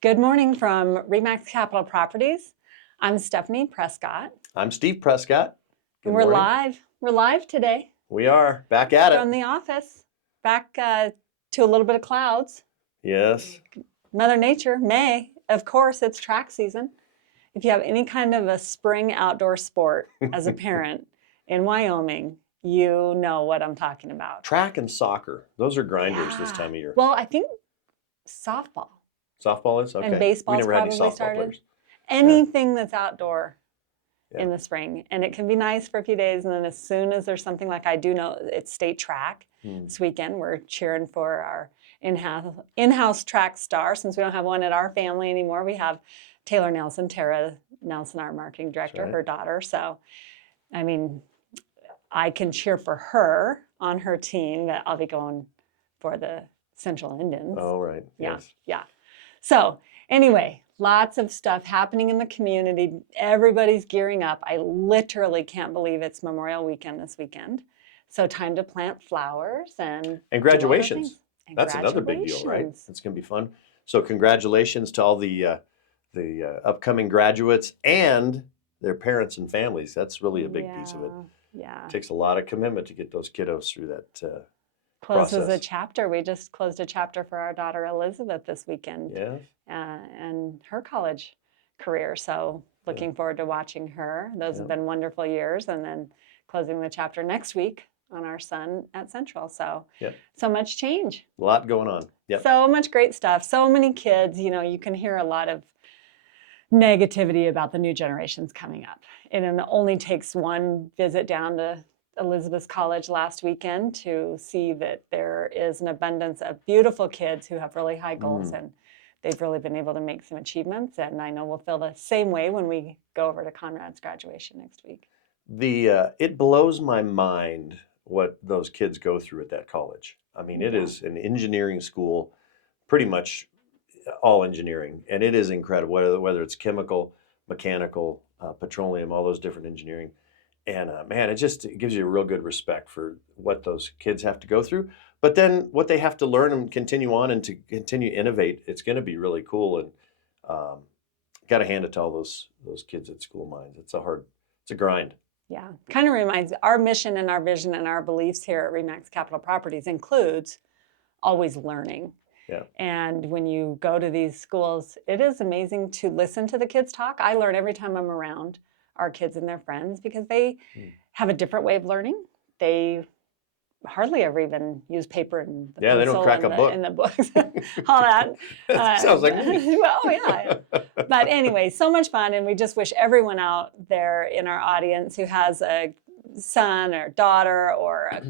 Good morning from REMAX Capitol Properties. I'm Stephanie Prescott. I'm Steve Prescott. Good And we're morning. live. We're live today We are back at from it. the office. Back to a little bit of clouds. Yes. Mother Nature, May, of course, it's track season. If you have any kind of a spring outdoor sport as a parent in Wyoming, you know what I'm talking about. Track and soccer. Those are grinders this time of year. Well, I think softball. Softball is? Okay. And baseball's we never had any probably softball started. players. Anything that's outdoor Yeah. in the spring. And it can be nice for a few days. And then as soon as there's something like I do know it's state track this weekend, we're cheering for our in-house track star. Since we don't have one at our family anymore, we have Taylor Nelson, Tara Nelson, our marketing director, right. her daughter. So, I mean, I can cheer for her on her team, that I'll be going for the Central Indians. Oh, right. Yeah. Yes. Yeah. So anyway, lots of stuff happening in the community. Everybody's gearing up. I literally can't believe it's Memorial Weekend this weekend. So time to plant flowers and graduations. And That's another big deal, right? It's going to be fun. So congratulations to all the upcoming graduates and their parents and families. That's really a big piece of it. Yeah. It takes a lot of commitment to get those kiddos through that Closes process. a chapter. We just closed a chapter for our daughter Elizabeth this weekend. Yes. And her college career. So looking forward to watching her. Those have been wonderful years. And then closing the chapter next week on our son at Central. So so much change. A lot going on. Yep. So much great stuff. So many kids. You know, you can hear a lot of negativity about the new generations coming up. And it only takes one visit down to Elizabeth's college last weekend to see that there is an abundance of beautiful kids who have really high goals and they've really been able to make some achievements. And I know we'll feel the same way when we go over to Conrad's graduation next week. It blows my mind what those kids go through at that college. I mean, it is an engineering school, pretty much all engineering, and it is incredible, whether it's chemical, mechanical, petroleum, all those different engineering. And man, it gives you a real good respect for what those kids have to go through. But then what they have to learn and continue on and to continue to innovate, it's going to be really cool. And got to hand it to all those kids at School of Mines. It's a grind. Yeah, kind of reminds our mission and our vision and our beliefs here at REMAX Capitol Properties includes always learning. Yeah. And when you go to these schools, it is amazing to listen to the kids talk. I learn every time I'm around our kids and their friends because they have a different way of learning. They hardly ever even use paper and the they don't crack a book in the books, all that. Sounds like me. Well, yeah. But anyway, so much fun, and we just wish everyone out there in our audience who has a son or daughter or a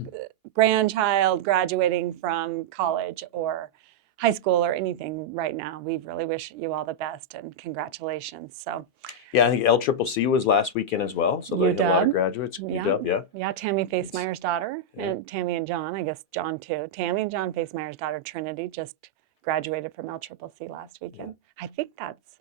grandchild graduating from college or high school or anything right now, we really wish you all the best and congratulations. So, yeah, I think LCCC was last weekend as well. So they had a lot of graduates. Yeah, Tammy Facemeyer's daughter, and Tammy and John, I guess John too. Tammy and John Facemeyer's daughter, Trinity, just graduated from LCCC last weekend. Yeah. I think that's,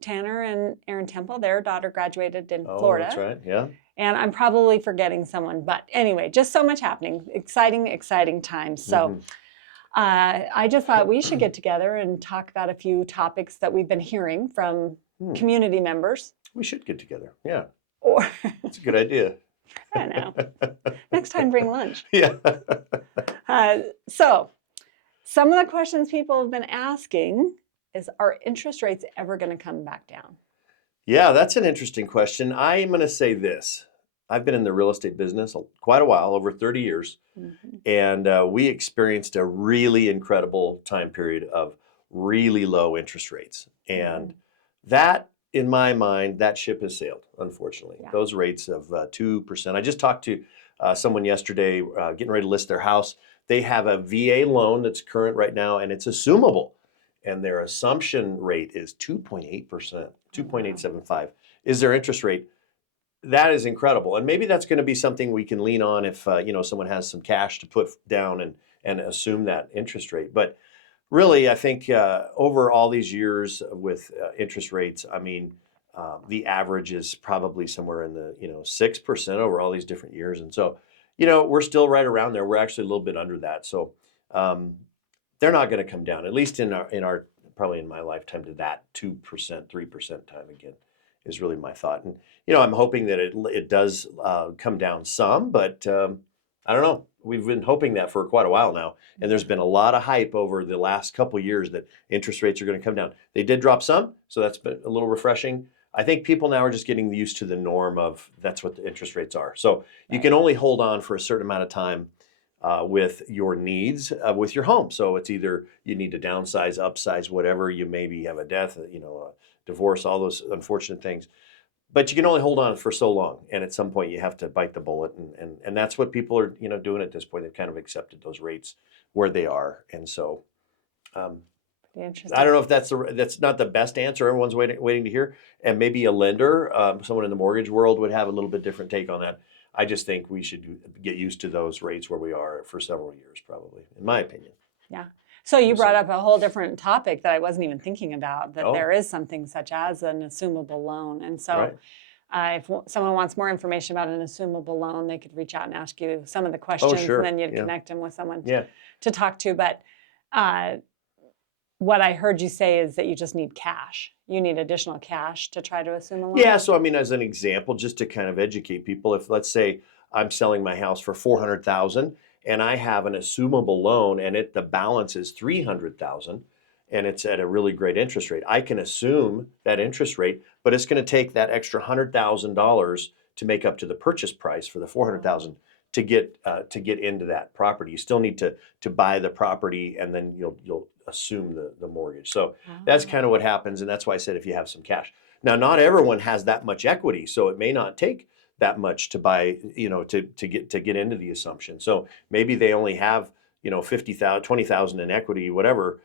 Tanner and Erin Temple, their daughter graduated in Florida. That's right, yeah. And I'm probably forgetting someone, but anyway, just so much happening. Exciting times. So. I just thought we should get together and talk about a few topics that we've been hearing from community members. We should get together, yeah. Or that's a good idea. I know. Next time, bring lunch. Yeah. So, some of the questions people have been asking is, are interest rates ever going to come back down? Yeah, that's an interesting question. I am going to say this. I've been in the real estate business quite a while, over 30 years, and we experienced a really incredible time period of really low interest rates. And that, in my mind, that ship has sailed, unfortunately. Yeah. Those rates of 2%. I just talked to someone yesterday getting ready to list their house. They have a VA loan that's current right now, and it's assumable. And their assumption rate is 2.8%, 2.875 is their interest rate. That is incredible. And maybe that's going to be something we can lean on if someone has some cash to put down and assume that interest rate. But really, I think over all these years with interest rates, I mean, the average is probably somewhere in the 6% over all these different years. And so, we're still right around there. We're actually a little bit under that. So they're not going to come down, at least in our probably in my lifetime to that 2%, 3% time again is really my thought. And, you know, I'm hoping that it does come down some, but I don't know. We've been hoping that for quite a while now. And there's been a lot of hype over the last couple of years that interest rates are going to come down. They did drop some, so that's been a little refreshing. I think people now are just getting used to the norm of that's what the interest rates are. So you can only hold on for a certain amount of time with your needs with your home. So it's either you need to downsize, upsize, whatever. You maybe have a death, you know, a divorce, all those unfortunate things. But you can only hold on for so long, and at some point you have to bite the bullet, and that's what people are, you know, doing at this point. They've kind of accepted those rates where they are, and so Interesting. I don't know if that's not the best answer everyone's waiting to hear, and maybe a lender, someone in the mortgage world would have a little bit different take on that. I just think we should get used to those rates where we are for several years, probably, in my opinion. Yeah. So you brought up a whole different topic that I wasn't even thinking about, that Oh. there is something such as an assumable loan. And so Right. if someone wants more information about an assumable loan, they could reach out and ask you some of the questions, sure. and then you'd Yeah. connect them with someone Yeah. to talk to. But what I heard you say is that you just need cash. You need additional cash to try to assume a loan? Yeah, so I mean, as an example, just to kind of educate people, if let's say I'm selling my house for $400,000 and I have an assumable loan and the balance is $300,000 and it's at a really great interest rate, I can assume that interest rate, but it's going to take that extra $100,000 to make up to the purchase price for the $400,000 to get into that property. You still need to buy the property, and then you'll assume the mortgage. So that's kind of what happens, and that's why I said if you have some cash. Now, not everyone has that much equity, so it may not take that much to buy, to get into the assumption. So maybe they only have, 50,000, 20,000 in equity, whatever.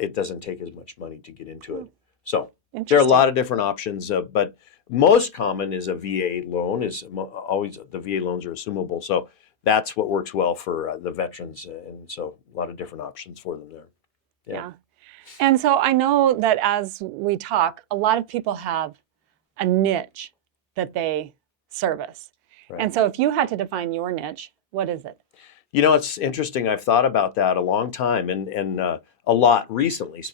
It doesn't take as much money to get into it. So there are a lot of different options, but most common is a VA loan. Always the VA loans are assumable, so that's what works well for the veterans, and so a lot of different options for them there. Yeah. And so I know that as we talk, a lot of people have a niche that they service. Right. And so if you had to define your niche, what is it? It's interesting. I've thought about that a long time, and a lot recently,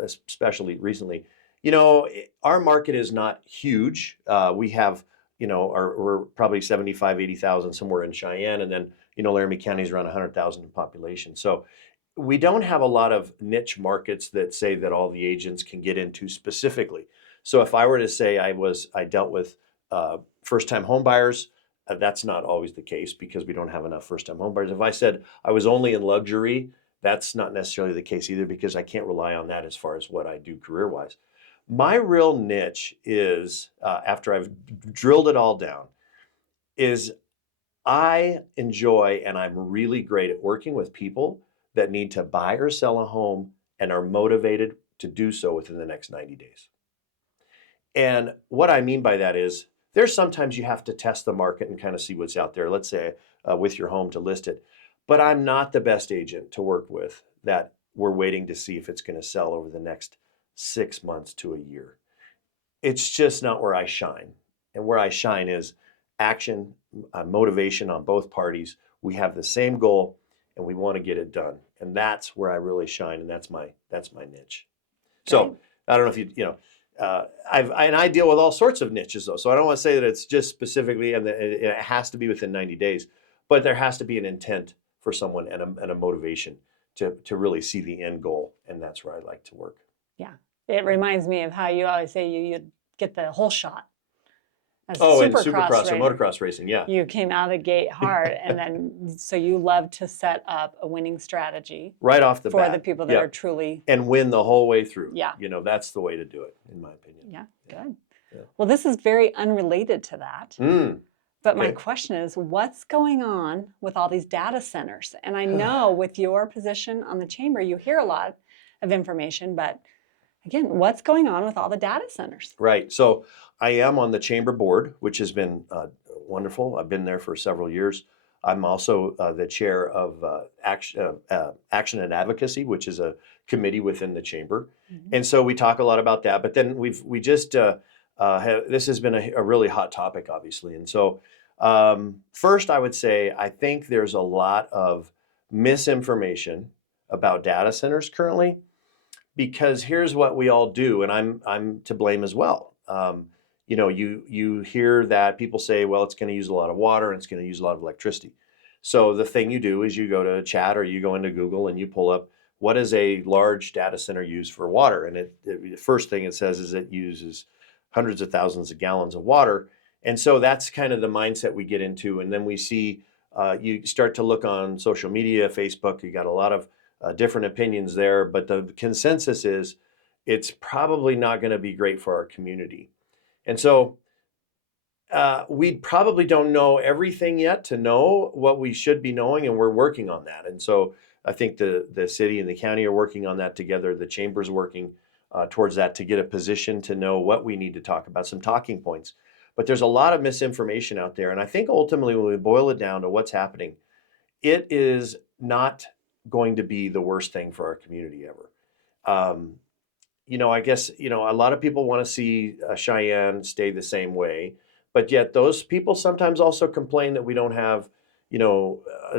especially recently. Our market is not huge. We have, we're probably 75, 80,000 somewhere in Cheyenne, and then, Laramie County is around 100,000 in population. So we don't have a lot of niche markets that say that all the agents can get into specifically. So if I were to say I dealt with first-time home buyers, that's not always the case because we don't have enough first-time home buyers. If I said I was only in luxury, that's not necessarily the case either because I can't rely on that as far as what I do career-wise. My real niche is, after I've drilled it all down, is I enjoy and I'm really great at working with people that need to buy or sell a home and are motivated to do so within the next 90 days. And what I mean by that is there's sometimes you have to test the market and kind of see what's out there, let's say with your home to list it. But I'm not the best agent to work with that we're waiting to see if it's going to sell over the next 6 months to a year. It's just not where I shine. And where I shine is action, motivation on both parties. We have the same goal and we want to get it done. And that's where I really shine, and that's my niche. So I don't know if I deal with all sorts of niches though. So I don't want to say that it's just specifically and that it has to be within 90 days, but there has to be an intent for someone and a motivation to really see the end goal. And that's where I like to work. Yeah. It reminds me of how you always say you'd get the whole shot. In Supercross or motocross racing, yeah. You came out of the gate hard, and then so you love to set up a winning strategy right off the bat for the people that are truly and win the whole way through. Yeah, that's the way to do it, in my opinion. Yeah, good. Yeah. Well, this is very unrelated to that. But my question is, what's going on with all these data centers? And I know with your position on the chamber, you hear a lot of information, but again, what's going on with all the data centers? Right. So I am on the chamber board, which has been wonderful. I've been there for several years. I'm also the chair of Action and Advocacy, which is a committee within the chamber. And so we talk a lot about that. But then we just this has been a really hot topic, obviously. And so first, I would say I think there's a lot of misinformation about data centers currently. because here's what we all do, and I'm to blame as well. You know, you hear that people say, well, it's going to use a lot of water and it's going to use a lot of electricity. So the thing you do is you go to chat or you go into Google and you pull up what does a large data center use for water, and the first thing it says is it uses hundreds of thousands of gallons of water. And so that's kind of the mindset we get into, and then we see you start to look on social media, Facebook. You got a lot of different opinions there, but the consensus is it's probably not going to be great for our community. And so we probably don't know everything yet to know what we should be knowing, and we're working on that. And so I think the city and the county are working on that together. The chamber's working towards that to get a position to know what we need to talk about, some talking points. But there's a lot of misinformation out there. And I think ultimately, when we boil it down to what's happening, it is not going to be the worst thing for our community ever. Um, you know, I guess, you know, a lot of people want to see Cheyenne stay the same way, but yet those people sometimes also complain that we don't have, you know,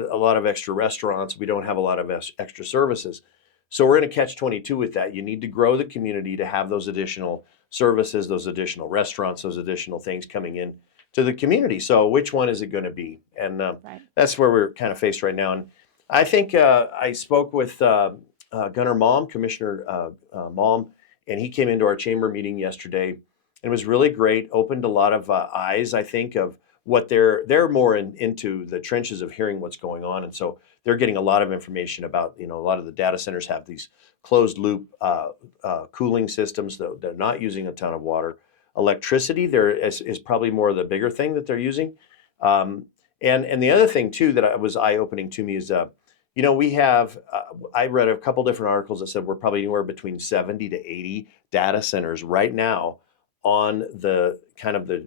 a lot of extra restaurants. We don't have a lot of extra services. So we're in a catch-22 with that. You need to grow the community to have those additional services, those additional restaurants, those additional things coming in to the community. So which one is it going to be? And Right. that's where we're kind of faced right now. And I think I spoke with Gunnar Malm, Commissioner Malm, and he came into our chamber meeting yesterday, and it was really great. Opened a lot of eyes, I think, of what they're more into the trenches of hearing what's going on, and so they're getting a lot of information about, you know, a lot of the data centers have these closed loop cooling systems that they're not using a ton of water. Electricity there is probably more of the bigger thing that they're using, and the other thing too that was eye opening to me is. You know, we have, I read a couple different articles that said we're probably anywhere between 70 to 80 data centers right now on the kind of the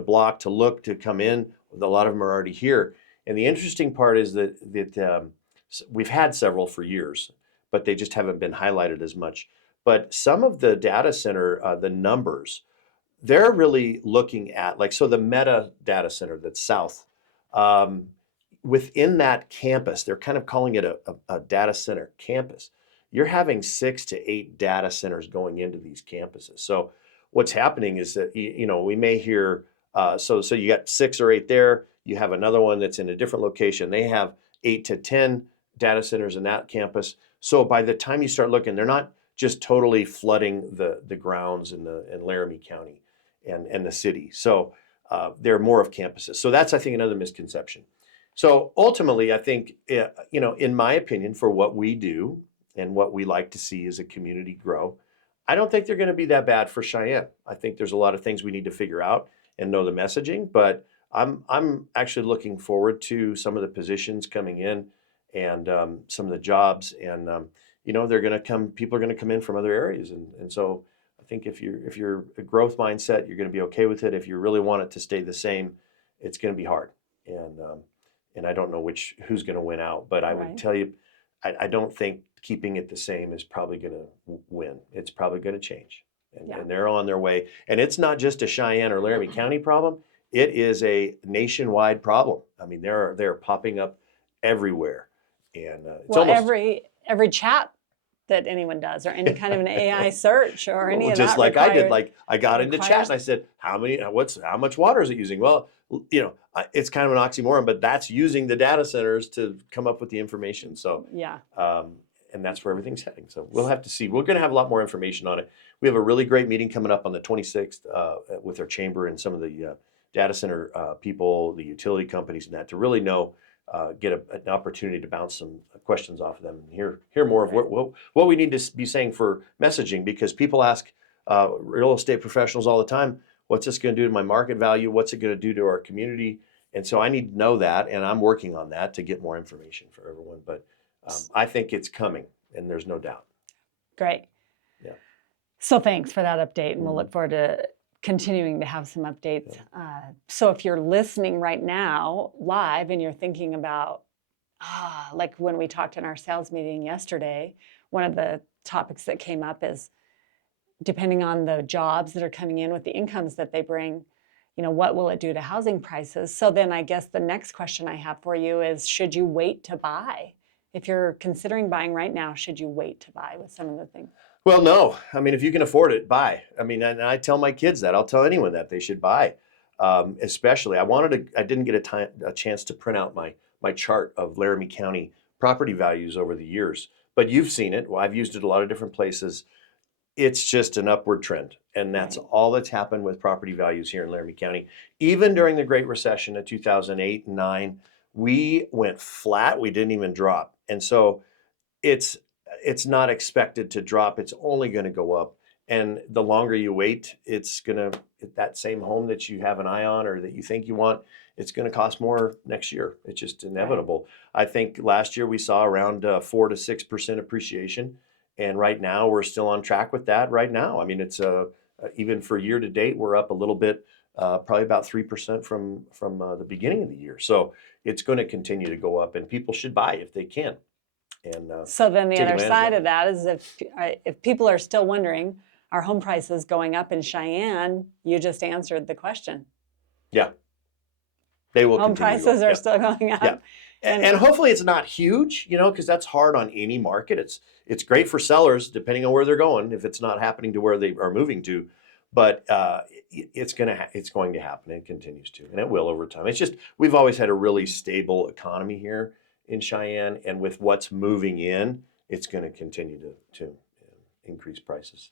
block to look to come in. A lot of them are already here. And the interesting part is that we've had several for years, but they just haven't been highlighted as much. But some of the data center, the numbers, they're really looking at, like, so the Meta data center that's south, um, within that campus, they're kind of calling it a data center campus. You're having 6 to 8 data centers going into these campuses. So what's happening is that, you know, we may hear, so you got 6 or 8 there. You have another one that's in a different location. They have 8 to 10 data centers in that campus. So by the time you start looking, they're not just totally flooding the grounds in Laramie County and the city. So they're more of campuses. So that's, I think, another misconception. So ultimately, I think, you know, in my opinion, for what we do and what we like to see as a community grow, I don't think they're going to be that bad for Cheyenne. I think there's a lot of things we need to figure out and know the messaging, but I'm actually looking forward to some of the positions coming in and some of the jobs, and you know, they're going to come. People are going to come in from other areas, and so I think if you're a growth mindset, you're going to be okay with it. If you really want it to stay the same, it's going to be hard, and I don't know who's going to win out, but I would Right. tell you, I don't think keeping it the same is probably going to win. It's probably going to change, Yeah. and they're on their way. And it's not just a Cheyenne or Laramie County problem; it is a nationwide problem. I mean, they're popping up everywhere, and it's Well, almost every chat that anyone does, or any kind of an AI search, or any well, of just that like I did. requires Like I got into chat and I said, how much water is it using? Well, you know, it's kind of an oxymoron, but that's using the data centers to come up with the information. So, yeah. and that's where everything's heading. So we'll have to see. We're going to have a lot more information on it. We have a really great meeting coming up on the 26th with our chamber and some of the data center people, the utility companies, and that to really know, get an opportunity to bounce some questions off of them and hear more of what we need to be saying for messaging, because people ask real estate professionals all the time, what's this going to do to my market value? What's it going to do to our community? And so I need to know that, and I'm working on that to get more information for everyone. But I think it's coming, and there's no doubt. Great. Yeah. So thanks for that update, and we'll Mhm. look forward to continuing to have some updates. Yeah. So if you're listening right now live and you're thinking about, like when we talked in our sales meeting yesterday, one of the topics that came up is depending on the jobs that are coming in with the incomes that they bring, you know, what will it do to housing prices? So then I guess the next question I have for you is, should you wait to buy If you're considering buying right now, should you wait to buy with some of the things? Well, no. I mean, if you can afford it, buy. I mean, and I tell my kids that. I'll tell anyone that they should buy. Especially, I didn't get a chance to print out my chart of Laramie County property values over the years, but you've seen it. Well, I've used it a lot of different places. It's just an upward trend, and that's Right. all that's happened with property values here in Laramie County. Even during the Great Recession of 2008 and 9, we went flat. We didn't even drop, and so it's it's not expected to drop. It's only going to go up. And the longer you wait, it's going to, that same home that you have an eye on or that you think you want, it's going to cost more next year. It's just inevitable. I think last year we saw around 4 to 6% appreciation. And right now we're still on track with that right now. I mean, it's even for year to date, we're up a little bit, probably about 3% from the beginning of the year. So it's going to continue to go up, and people should buy if they can. And So then the take other advantage side of of that is if people are still wondering, are home prices going up in Cheyenne? You just answered the question. Yeah, they will Home continue to go up. prices are Yeah. still going up. Yeah. And hopefully it's not huge, because that's hard on any market. It's great for sellers depending on where they're going, if it's not happening to where they are moving to, but it's going to happen, and continues to, and it will over time. It's just we've always had a really stable economy here in Cheyenne, and with what's moving in, it's going to continue to increase prices.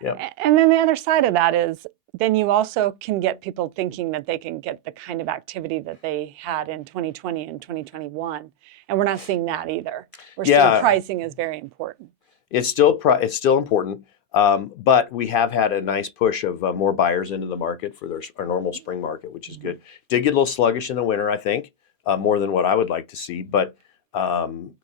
Yeah. And then the other side of that is then you also can get people thinking that they can get the kind of activity that they had in 2020 and 2021. And we're not seeing that either. We're Yeah. still pricing is very important. It's still important, but we have had a nice push of more buyers into the market for our normal spring market, which is good. Did get a little sluggish in the winter, I think, more than what I would like to see, but um,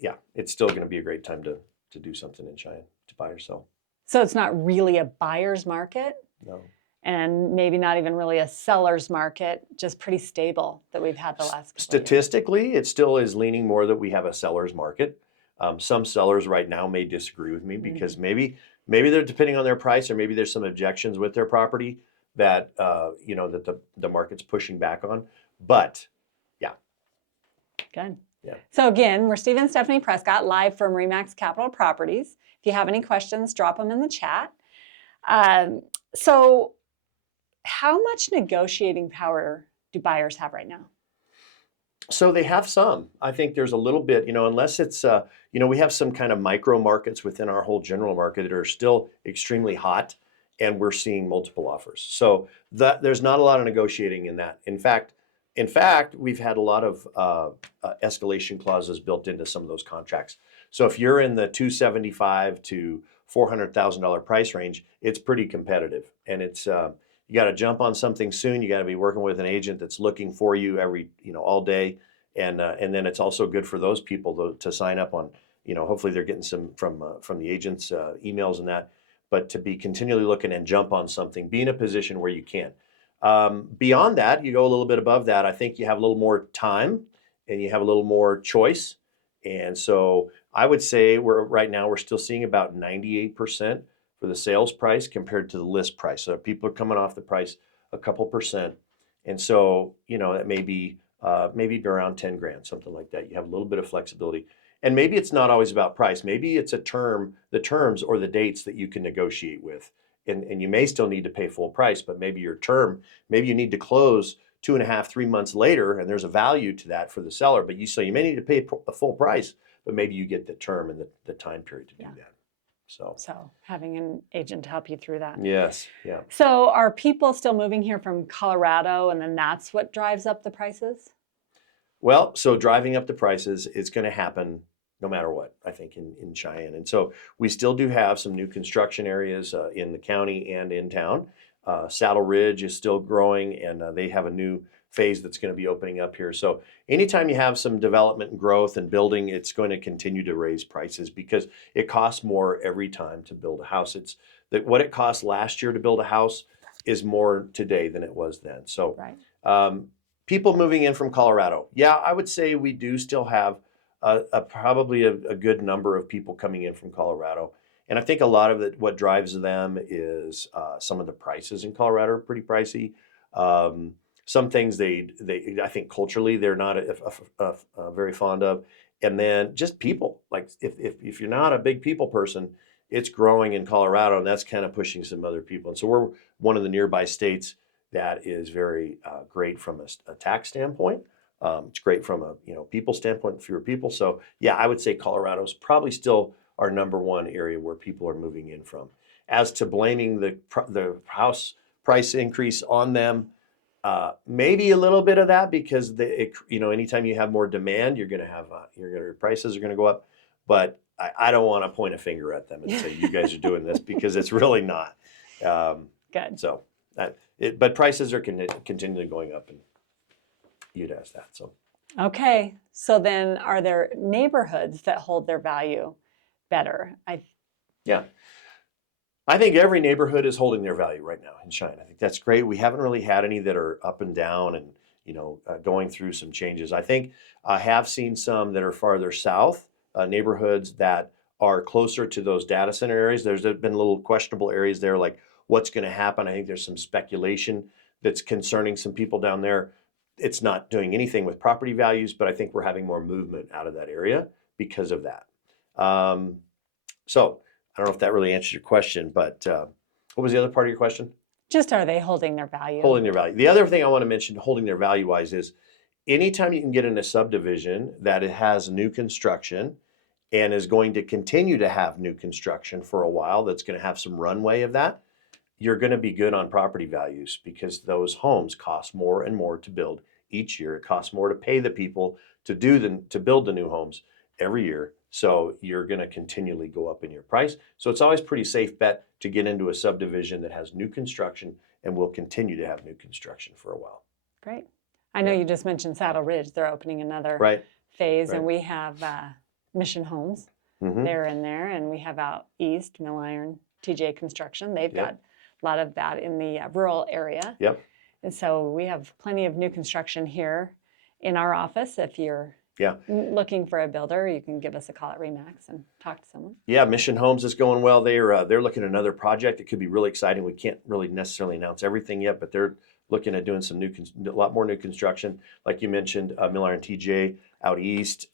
yeah, it's still going to be a great time to do something in Cheyenne, to buy or sell. So it's not really a buyer's market. No. And maybe not even really a seller's market, just pretty stable that we've had the last couple of years. Statistically, it still is leaning more that we have a seller's market. Some sellers right now may disagree with me because maybe they're depending on their price, or maybe there's some objections with their property that that the market's pushing back on. But yeah. Good. Yeah. So again, we're Steve and Stephanie Prescott, live from REMAX Capitol Properties. If you have any questions, drop them in the chat. So how much negotiating power do buyers have right now? So they have some. I think there's a little bit, unless it's, we have some kind of micro markets within our whole general market that are still extremely hot, and we're seeing multiple offers. So there's not a lot of negotiating in that. In fact, we've had a lot of escalation clauses built into some of those contracts. So if you're in the $275,000 to $400,000 price range, it's pretty competitive, and it's you got to jump on something soon. You got to be working with an agent that's looking for you all day, and then it's also good for those people to sign up on. Hopefully they're getting some from the agents' emails and that, but to be continually looking and jump on something, be in a position where you can. Beyond that, you go a little bit above that. I think you have a little more time, and you have a little more choice, and so I would say right now we're still seeing about 98% for the sales price compared to the list price. So people are coming off the price a couple percent. And so, that may be maybe around 10 grand, something like that. You have a little bit of flexibility. And maybe it's not always about price. Maybe it's the terms or the dates that you can negotiate with. And you may still need to pay full price, but maybe your term, maybe you need to close 2.5, 3 months later, and there's a value to that for the seller. But you may need to pay a full price, but maybe you get the term and the time period to do that. So having an agent to help you through that. Yes, yeah. So are people still moving here from Colorado, and then that's what drives up the prices? Well, so driving up the prices, it's going to happen no matter what, I think, in Cheyenne. And so we still do have some new construction areas in the county and in town. Saddle Ridge is still growing, and they have a new phase that's going to be opening up here. So anytime you have some development and growth and building, it's going to continue to raise prices because it costs more every time to build a house. It's that what it cost last year to build a house is more today than it was then. So people moving in from Colorado, yeah, I would say we do still have probably a good number of people coming in from Colorado. And I think a lot of what drives them is some of the prices in Colorado are pretty pricey. Some things I think culturally they're not very fond of, And then just people, like if you're not a big people person, it's growing in Colorado, and that's kind of pushing some other people. And so we're one of the nearby states that is very great from a tax standpoint. It's great from a people standpoint, fewer people. So yeah, I would say Colorado's probably still our number one area where people are moving in from. As to blaming the house price increase on them, maybe a little bit of that, because anytime you have more demand, you're going to have your prices are going to go up. But I don't want to point a finger at them and say you guys are doing this, because it's really not. Good. So but prices are continually going up, and you'd ask that. So Okay. So then, are there neighborhoods that hold their value better? yeah. I think every neighborhood is holding their value right now in Cheyenne. I think that's great. We haven't really had any that are up and down and going through some changes. I think I have seen some that are farther south, neighborhoods that are closer to those data center areas. There's been little questionable areas there, like what's going to happen. I think there's some speculation that's concerning some people down there. It's not doing anything with property values, but I think we're having more movement out of that area because of that. So I don't know if that really answers your question, but what was the other part of your question? Just, are they holding their value? Holding their value. The other thing I want to mention, holding their value wise, is anytime you can get in a subdivision that it has new construction and is going to continue to have new construction for a while, that's going to have some runway of that, you're going to be good on property values, because those homes cost more and more to build each year. It costs more to pay the people to build the new homes every year. So you're going to continually go up in your price. So it's always pretty safe bet to get into a subdivision that has new construction and will continue to have new construction for a while. Great. I know you just mentioned Saddle Ridge. They're opening another phase, and we have Mission Homes. They're in there, and we have out east Mill Iron TJ Construction. They've got a lot of that in the rural area. Yep. And so we have plenty of new construction here in our office. If you're looking for a builder, you can give us a call at REMAX and talk to someone. Yeah, Mission Homes is going well. They're looking at another project. It could be really exciting. We can't really necessarily announce everything yet, but they're looking at doing a lot more new construction. Like you mentioned, Mill Iron TJ out east.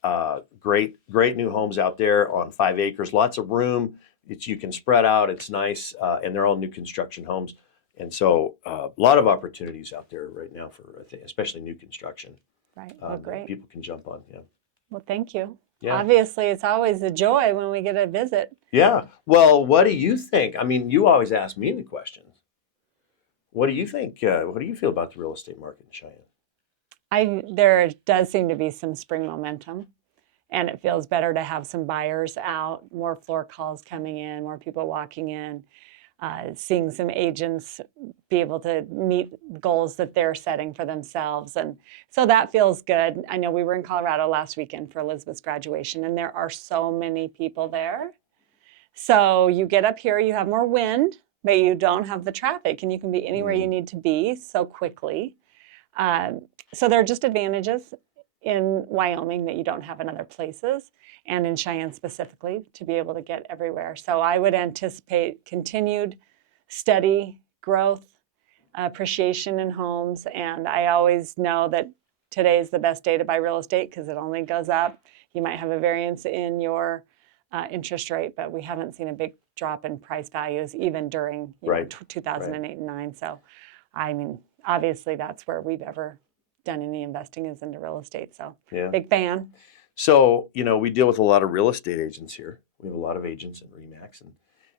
Great new homes out there on 5 acres. Lots of room. You can spread out. It's nice, and they're all new construction homes. And so a lot of opportunities out there right now for, I think, especially new construction. Right. Well, great. People can jump on. Yeah. Well, thank you. Yeah. Obviously, it's always a joy when we get a visit. Yeah. Well, what do you think? I mean, you always ask me the questions. What do you think? What do you feel about the real estate market in Cheyenne? There does seem to be some spring momentum, and it feels better to have some buyers out, more floor calls coming in, more people walking in. Seeing some agents be able to meet goals that they're setting for themselves. And so that feels good. I know we were in Colorado last weekend for Elizabeth's graduation, and there are so many people there. So you get up here, you have more wind, but you don't have the traffic, and you can be anywhere you need to be so quickly. So there are just advantages in Wyoming that you don't have in other places, and in Cheyenne specifically, to be able to get everywhere. So I would anticipate continued steady growth, appreciation in homes, and I always know that today is the best day to buy real estate because it only goes up. You might have a variance in your interest rate, but we haven't seen a big drop in price values even during 2008 and 9. So, I mean, obviously that's where we've ever done any investing is into real estate. So big fan. So, we deal with a lot of real estate agents here. We have a lot of agents in REMAX,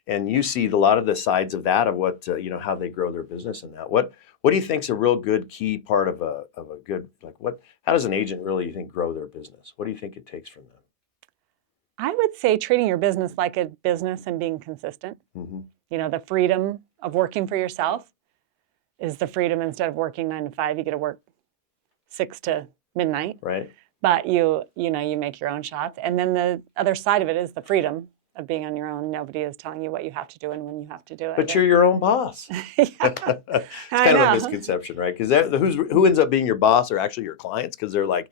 and you see a lot of the sides of that, of what, how they grow their business and that. What do you think is a real good key part of a good, how does an agent really, you think, grow their business? What do you think it takes from them? I would say treating your business like a business and being consistent. The freedom of working for yourself is the freedom. Instead of working 9 to 5, you get to work 6 to midnight. Right. But you make your own shots. And then the other side of it is the freedom of being on your own. Nobody is telling you what you have to do and when you have to do it. But you're your own boss. It's kind of a misconception, right? Because who ends up being your boss are actually your clients, because they're like,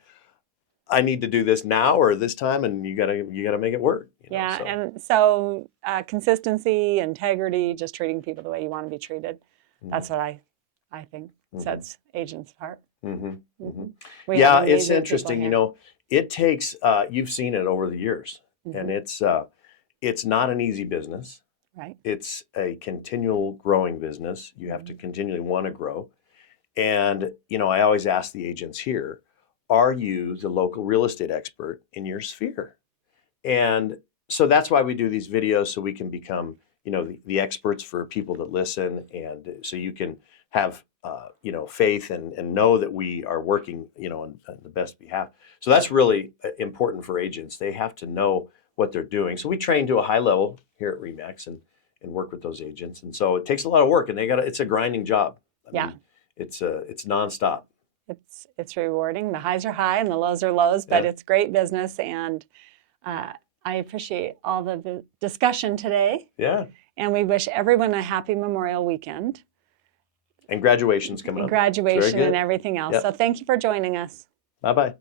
I need to do this now or this time, and you gotta make it work. And so consistency, integrity, just treating people the way you want to be treated. That's what I think sets agents apart. Yeah, it's interesting. It takes, you've seen it over the years, and it's not an easy business. Right. It's a continual growing business. You have to continually want to grow. And, you know, I always ask the agents here, are you the local real estate expert in your sphere? And so that's why we do these videos, so we can become, you know, the experts for people that listen, and so you can have, you know, faith and know that we are working, you know, on the best behalf. So that's really important for agents. They have to know what they're doing. So we train to a high level here at REMAX and work with those agents. And so it takes a lot of work, and it's a grinding job. I Yeah. mean, it's nonstop. It's rewarding. The highs are high and the lows are lows, but Yeah. it's great business. And I appreciate all the discussion today. Yeah. And we wish everyone a happy Memorial Weekend. And graduation's coming And up. It's very graduation good. and everything else. Yep. So thank you for joining us. Bye-bye.